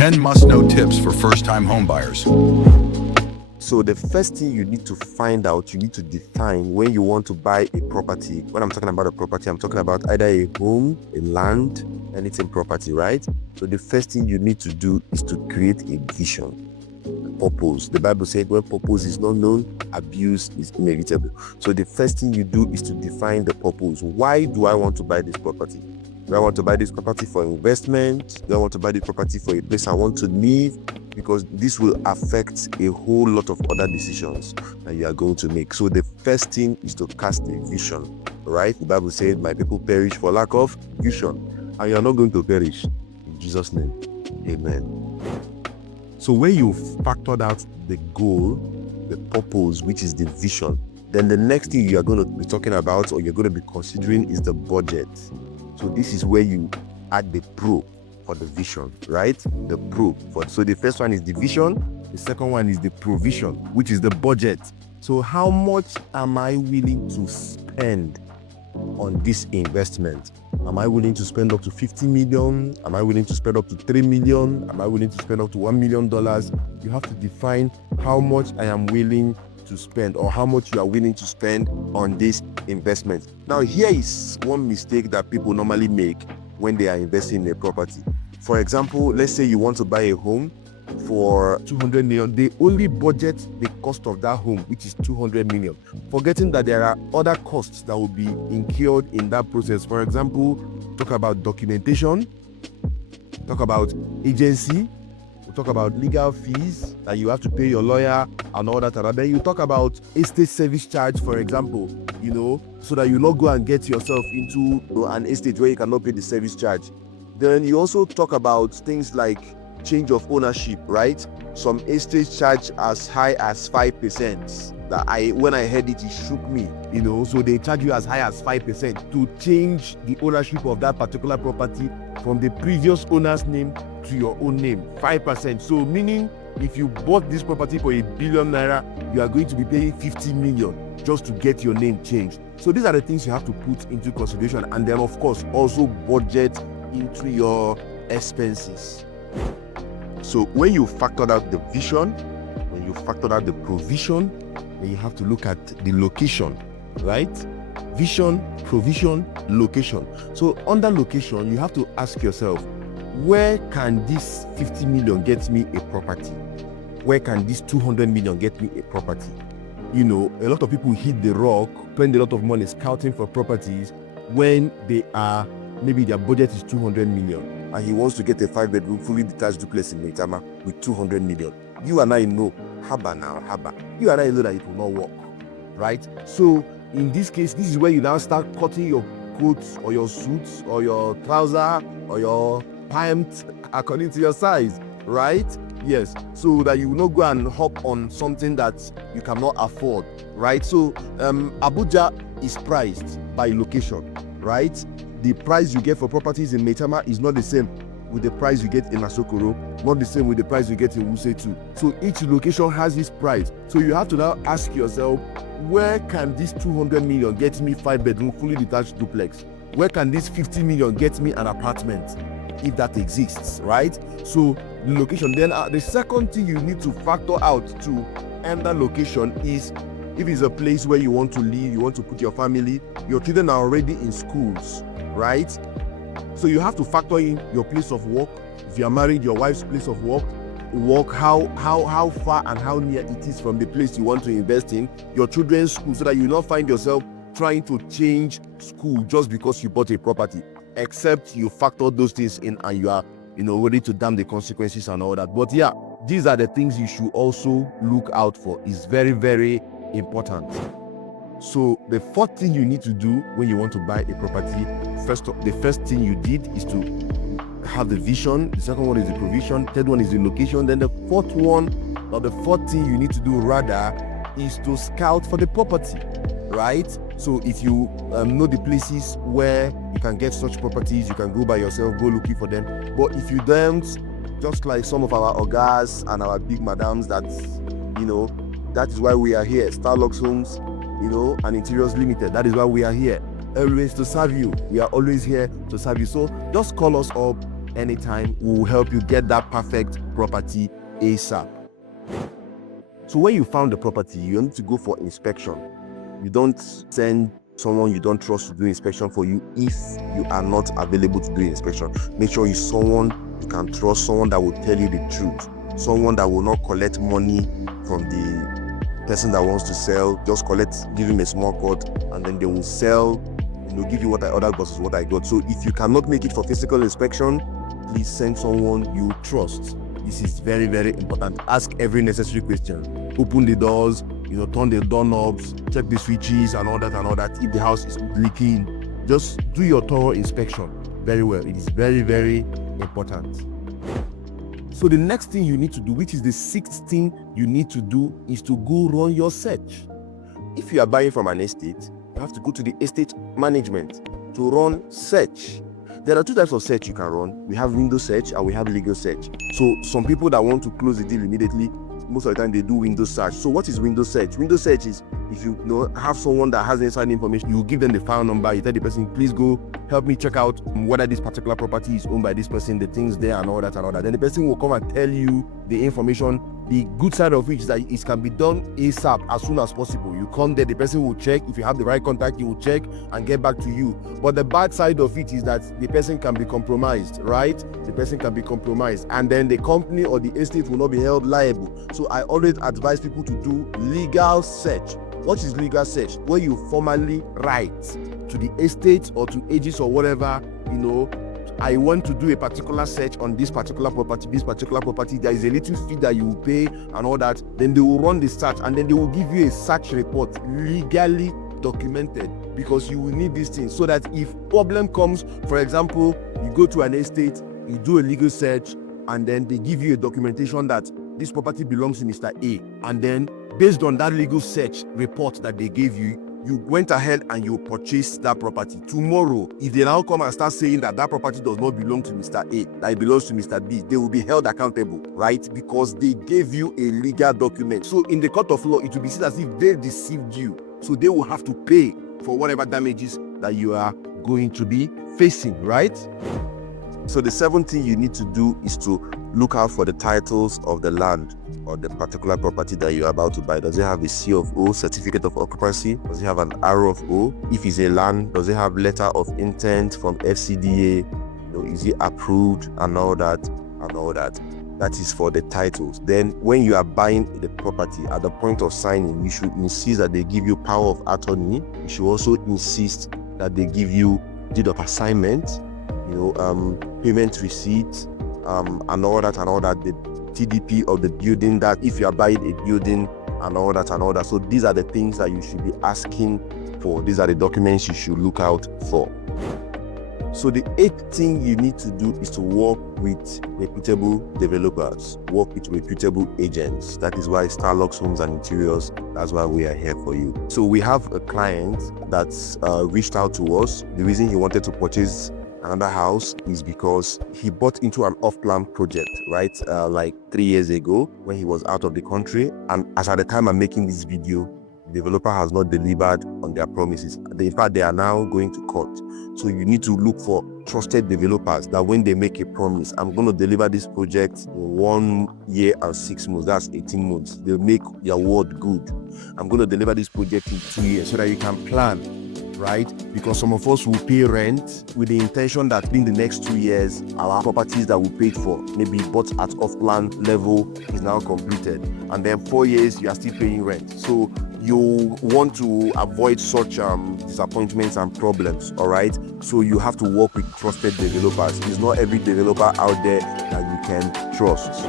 10 must-know tips for first-time homebuyers. So the first thing you need to find out, you need to define when you want to buy a property. When I'm talking about a property, I'm talking about either a home, a land, anything property, right? So the first thing you need to do is to create a vision, purpose. The Bible said when purpose is not known, abuse is inevitable. So the first thing you do is to define the purpose. Why do I want to buy this property? Do I want to buy this property for investment? Do I want to buy this property for a place I want to live? Because this will affect a whole lot of other decisions that you are going to make. So the first thing is to cast a vision, right? The Bible said, my people perish for lack of vision. And you are not going to perish. In Jesus' name, amen. So when you've factored out the goal, the purpose, which is the vision, then the next thing you are going to be talking about or you're going to be considering is the budget. So this is where you add the pro for the vision, right? The pro. So the first one is the vision. The second one is the provision, which is the budget. So how much am I willing to spend on this investment? Am I willing to spend up to 50 million? Am I willing to spend up to 3 million? Am I willing to spend up to $1 million? You have to define how much I am willing to spend or how much you are willing to spend on this investment. Now, here is one mistake that people normally make when they are investing in a property. For example, let's say you want to buy a home for 200 million. They only budget the cost of that home, which is 200 million, forgetting that there are other costs that will be incurred in that process. For example, talk about documentation, talk about agency, we talk about legal fees that you have to pay your lawyer and all that. And then you talk about estate service charge, for example, so that you not go and get yourself into an estate where you cannot pay the service charge. Then you also talk about things like change of ownership, right? Some estates charge as high as 5%. When I heard it shook me, so they charge you as high as 5% to change the ownership of that particular property from the previous owner's name to your own name. 5%. So meaning if you bought this property for ₦1 billion, you are going to be paying 50 million just to get your name changed. So these are the things you have to put into consideration, and then of course also budget into your expenses. So when you factor out the vision, when you factor out the provision, then you have to look at the location, right? Vision, provision, location. So under location, you have to ask yourself, where can this 50 million get me a property? Where can this 200 million get me a property? A lot of people hit the rock, spend a lot of money scouting for properties when maybe their budget is 200 million and he wants to get a 5-bedroom fully detached duplex in Maitama with 200 million. You and I know, haba. You and I know that it will not work, right? So in this case, this is where you now start cutting your coats or your suits or your trouser or your pants according to your size, right? Yes, so that you will not go and hop on something that you cannot afford, right? So Abuja is priced by location, right? The price you get for properties in Maitama is not the same with the price you get in Asokoro, not the same with the price you get in Wuse too. So each location has its price. So you have to now ask yourself, where can this 200 million get me 5-bedroom fully detached duplex? Where can this 50 million get me an apartment, if that exists, right? So the location. Then the second thing you need to factor out to enter location is if it's a place where you want to live, you want to put your family, your children are already in schools, right? So you have to factor in your place of work. If you are married, your wife's place of work, how far and how near it is from the place you want to invest in, your children's school, so that you not find yourself trying to change school just because you bought a property, except you factor those things in and you are ready to damn the consequences and all that. But yeah, these are the things you should also look out for. It's very, very important. So the fourth thing you need to do when you want to buy a property, the first thing you did is to have the vision. The second one is the provision. Third one is the location. Then the fourth thing you need to do rather is to scout for the property, right? So if you know the places where you can get such properties, you can go by yourself, go looking for them. But if you don't, just like some of our ogas and our big madams, that is why we are here. StarLux Homes, and Interiors Limited. That is why we are here. Always to serve you. We are always here to serve you. So just call us up, anytime. We'll help you get that perfect property ASAP. So when you found the property, you need to go for inspection. You don't send someone you don't trust to do inspection for you if you are not available to do inspection. Make sure it's someone you can trust, someone that will tell you the truth, someone that will not collect money from the person that wants to sell. Just give him a small cut, and then they will sell, give you what other versus what I got. So if you cannot make it for physical inspection, please send someone you trust. This is very, very important. Ask every necessary question. Open the doors, turn the doorknobs, check the switches and all that. If the house is leaking, just do your thorough inspection very well. It is very, very important. So the next thing you need to do, which is the sixth thing you need to do, is to go run your search. If you are buying from an estate, you have to go to the estate management to run search. There are two types of search you can run. We have window search and we have legal search. So some people that want to close the deal immediately, most of the time they do window search. So what is window search? Window search is if you have someone that has inside information, you give them the file number, you tell the person, please go help me check out whether this particular property is owned by this person, the things there and all that. Then the person will come and tell you the information. The good side of which is that it can be done ASAP, as soon as possible. You come there, the person will check. If you have the right contact, he will check and get back to you. But the bad side of it is that the person can be compromised, right? The person can be compromised, and then the company or the estate will not be held liable. So I always advise people to do legal search. What is legal search? Where you formally write to the estate or to agents or whatever, I want to do a particular search on this particular property. There is a little fee that you will pay and all that. Then they will run the search, and then they will give you a search report legally documented, because you will need these things so that if problem comes, for example, you go to an estate, you do a legal search, and then they give you a documentation that this property belongs to Mr. A, and then based on that legal search report that they gave you, you went ahead and you purchased that property. Tomorrow, if they now come and start saying that property does not belong to Mr. A, that it belongs to Mr. B, they will be held accountable, right? Because they gave you a legal document. So in the court of law, it will be seen as if they deceived you. So they will have to pay for whatever damages that you are going to be facing, right? So the seventh thing you need to do is to look out for the titles of the land or the particular property that you're about to buy. Does it have a C of O, certificate of occupancy? Does it have an R of O? If it's a land, does it have letter of intent from FCDA? Is it approved and all that? That is for the titles. Then when you are buying the property, at the point of signing, you should insist that they give you power of attorney. You should also insist that they give you deed of assignment, payment receipt, and all that, the TDP of the building, that if you are buying a building and all that. So these are the things that you should be asking for. These are the documents you should look out for. So the eighth thing you need to do is to work with reputable developers, work with reputable agents. That is why StarLux Homes and Interiors, that's why we are here for you. So we have a client that's reached out to us. The reason he wanted to purchase another house is because he bought into an off-plan project, right? Like 3 years ago when he was out of the country. And as at the time I'm making this video, the developer has not delivered on their promises. In fact, they are now going to court. So you need to look for trusted developers that when they make a promise, I'm going to deliver this project in 1 year and 6 months, that's 18 months. They'll make their word good. I'm going to deliver this project in 2 years so that you can plan, right? Because some of us will pay rent with the intention that in the next 2 years, our properties that we paid for, maybe bought at off-plan level, is now completed. And then 4 years, you are still paying rent. So you want to avoid such disappointments and problems, all right? So you have to work with trusted developers. It's not every developer out there that you can trust.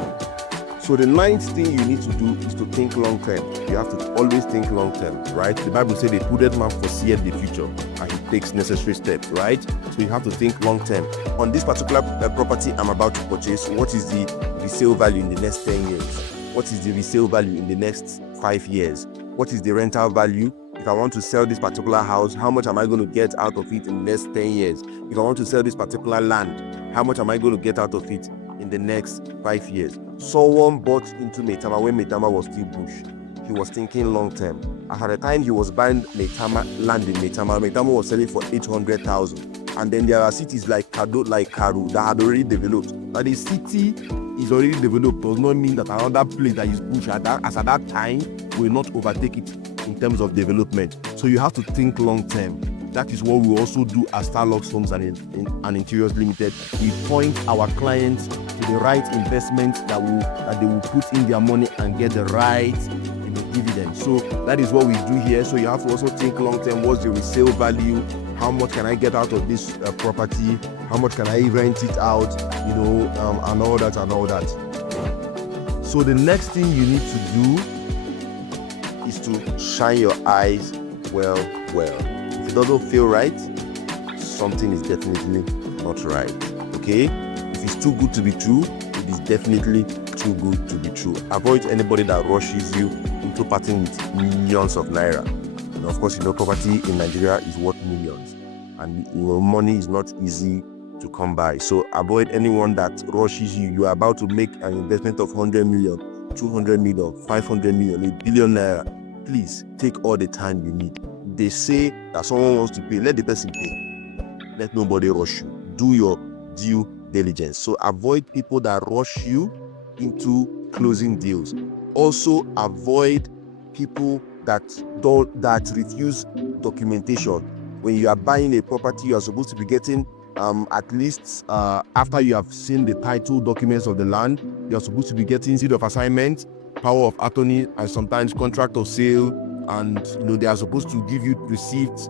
So the ninth thing you need to do is to think long term. You have to always think long term, right? The Bible says the prudent man foreseeth the future and he takes necessary steps, right? So you have to think long term. On this particular property I'm about to purchase, what is the resale value in the next 10 years? What is the resale value in the next 5 years? What is the rental value? If I want to sell this particular house, how much am I going to get out of it in the next 10 years? If I want to sell this particular land, how much am I going to get out of it in the next 5 years? Someone bought into Maitama when Maitama was still bush. He was thinking long term. At the time he was buying land in Maitama was selling for 800,000. And then there are cities like Kado, like Karu, that had already developed. Now the city is already developed does not mean that another place that is bush at that time will not overtake it in terms of development. So you have to think long term. That is what we also do as StarLux Homes and Interiors Limited. We point our clients to the right investments that they will put in their money and get the right dividend. So that is what we do here. So you have to also think long term. What's the resale value? How much can I get out of this property? How much can I rent it out? And all that. So the next thing you need to do is to shine your eyes well. If it doesn't feel right, something is definitely not right. Okay? If it's too good to be true, it is definitely too good to be true. Avoid anybody that rushes you into parting with millions of naira. And of course, property in Nigeria is worth millions, and money is not easy to come by. So avoid anyone that rushes you. You are about to make an investment of 100 million, 200 million, 500 million, a billion naira. Please take all the time you need. They say that someone wants to pay, let the person pay. Let nobody rush you. Do your due diligence. So avoid people that rush you into closing deals. Also avoid people that refuse documentation. When you are buying a property, you are supposed to be getting at least after you have seen the title documents of the land, you are supposed to be getting deed of assignment, power of attorney, and sometimes contract of sale. And they are supposed to give you receipts,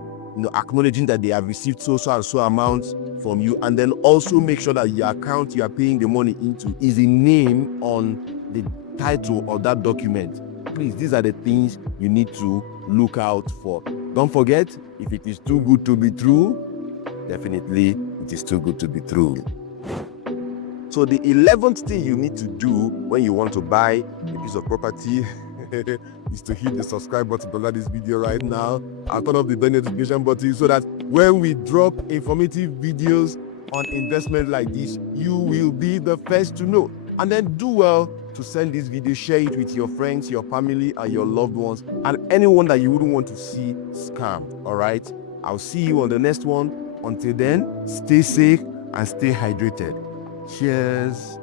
acknowledging that they have received so and so amounts from you. And then also make sure that your account you are paying the money into is a name on the title of that document. Please, these are the things you need to look out for. Don't forget, if it is too good to be true, definitely it is too good to be true. So the 11th thing you need to do when you want to buy a piece of property is to hit the subscribe button under this video right now and turn off the bell notification button so that when we drop informative videos on investment like this, you will be the first to know. And then do well to send this video, share it with your friends, your family, and your loved ones, and anyone that you wouldn't want to see scammed. All right, I'll see you on the next one. Until then, stay safe and stay hydrated. Cheers.